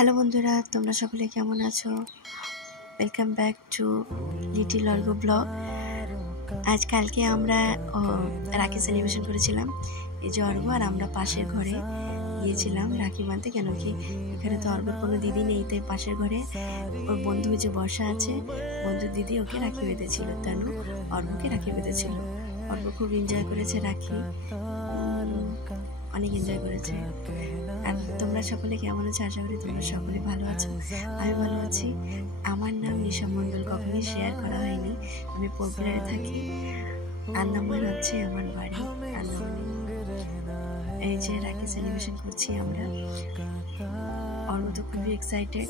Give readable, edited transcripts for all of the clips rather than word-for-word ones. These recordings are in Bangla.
হ্যালো বন্ধুরা, তোমরা সকলে কেমন আছো? Welcome back to little org blog. কালকে আমরা রাখি সেলিব্রেশন করেছিলাম। এই যে অর্গ আর আমরা পাশের ঘরে গিয়েছিলাম রাখি বাঁধতে, কেন কি এখানে তো অর্গর কোনো দিদি নেই, তাই পাশের ঘরে ওর বন্ধু যে বর্ষা আছে, বন্ধুর দিদি ওকে রাখি বেঁধেছিল, তানু অর্গকে রাখি বেঁধেছিল। অর্গ খুব এনজয় করেছে, রাখি অনেক এনজয় করেছে। আর তোমরা সকলে কেমন আছো? আশা করি তোমরা সকলে ভালো আছো। আমি ভালো আছি। আমার নাম নিশা মণ্ডল, কখনোই শেয়ার করা হয়নি। আমি পপুলারে থাকি। আন্দামান হচ্ছে আমার বাড়ি, আন্দামানে। এই যে রাখি সেলিব্রেশন করছি আমরা, অর্গ তো খুবই এক্সাইটেড।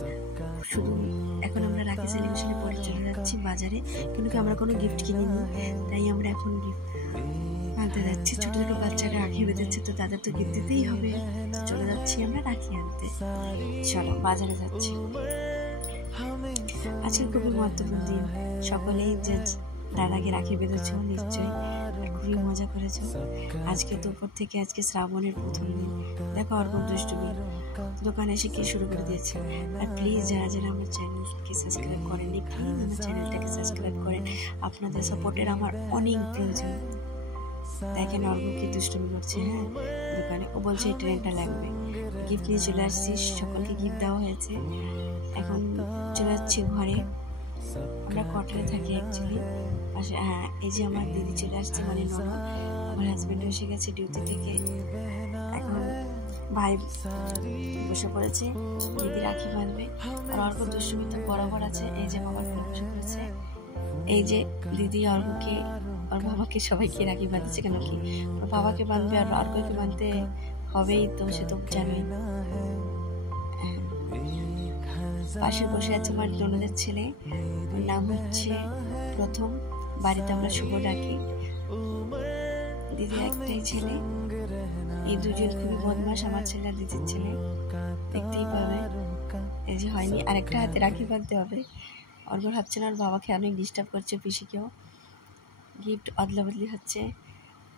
শুধু এখন আমরা রাখি সেলিব্রেশনে পরে চলে যাচ্ছি বাজারে, কিন্তু আমরা কোনো গিফট কিনিনি, তাই আমরা এখন গিফট আনতে যাচ্ছি। ছোট ছোট বাচ্চারা রাখি বেঁধেছে, তো তাদের তো গিফট দিতেই হবে। চলে যাচ্ছি আমরা রাখি আনতে। চলো বাজারে যাচ্ছি। আজকে খুবই মহত্বপূর্ণ দিন। সকলেই যে তার আগে রাখি বেঁধেছ নিশ্চয়ই, খুবই মজা করেছো। আজকে দুপুর থেকে আজকে শ্রাবণের প্রথম দিন। দেখো অর্গ দুষ্টুমি দোকানে এসে কি শুরু করে দিয়েছে। আর প্লিজ যারা যারা আমার চ্যানেলকে সাবস্ক্রাইব করেননি, প্লিজ আমার চ্যানেলটাকে সাবস্ক্রাইব করেন। আপনাদের সাপোর্টের আমার অনেক প্রয়োজন। দেখেন অর্গ কি দুষ্টুমি করছে। হ্যাঁ, দোকানে ও বলছে এই ট্রেনটা লাগবে। গিফট নিয়ে চলে আসছি, সকলকে গিফট দেওয়া হয়েছে। এখন চলে যাচ্ছি ঘরে। আমরা কোয়ার্টারে থাকি অ্যাকচুয়ালি পাশে। হ্যাঁ, এই যে আমার দিদি চলে আসছে, মানে ননদ। আমার হাজব্যান্ড এসে গেছে ডিউটি থেকে। এখন ভাই বসে পড়েছে, দিদি রাখি বাঁধবে। আর অর্গ দুষ্টুমি তো বরাবর আছে। এই যে বাবার কোলে বসে পড়েছে। এই যে দিদি অর্গকে, ওর বাবাকে সবাইকে রাখি বাঁধছে, কেন কি ওর বাবাকে বাঁধবে আর অর্গকে বাঁধতে হবেই, তো সে তো জানোই। পাশে বসে আছে আমার ননদের ছেলে, ওর নাম হচ্ছে প্রথম। বাড়িতে আমরা শুভ ডাকি। দিদির একটাই ছেলে। এই দুজন খুবই বদমাস, আমার ছেলে আর দিদির ছেলে, দেখতেই পাবে। এই যে হয়নি, আরেকটা হাতে রাখি বাঁধতে হবে। অর্ঘ ভাবছে না, ওর বাবাকে অনেক ডিস্টার্ব করছে, পিসিকেও। গিফট অদলা বদলি হচ্ছে।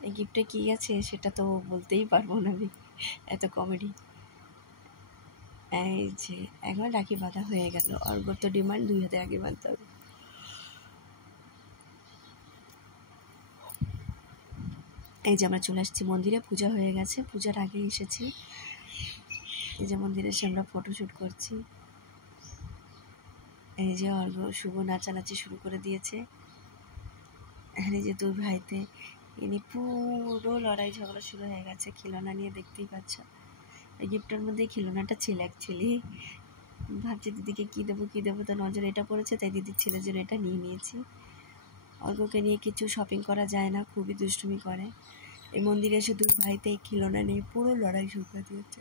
এই গিফটে কী আছে সেটা তো বলতেই পারবো না আমি, এত কমেডি। এই যে একবার রাখি বাঁধা হয়ে গেল। অর্ঘর তো ডিমান্ড 2 হাতে রাখি বাঁধতে হবে। এই যে আমরা চলে আসছি মন্দিরে, পূজা হয়ে গেছে, পূজার আগে এসেছি। এই যে মন্দিরে এসে আমরা ফটোশ্যুট করছি। এই যে অর্ঘ শুভ নাচানাচি শুরু করে দিয়েছে। এই যে 2 ভাইতে ইনি পুরো লড়াই ঝগড়া শুরু হয়ে গেছে খিলৌনা নিয়ে, দেখতেই পাচ্ছ। এই গিফটের মধ্যে খিলৌনাটা ছিল অ্যাকচুয়ালি। ভাবছি দিদিকে কী দেবো, তো নজরে এটা পড়েছে, তাই দিদির ছেলের জন্য এটা নিয়ে নিয়েছি। অর্ঘকে নিয়ে কিছু শপিং করা যায় না, খুবই দুষ্টুমি করে। এই মন্দিরে এসে 2 ভাইতে খিলৌনা নিয়ে পুরো লড়াই শুরু করে দিয়েছে।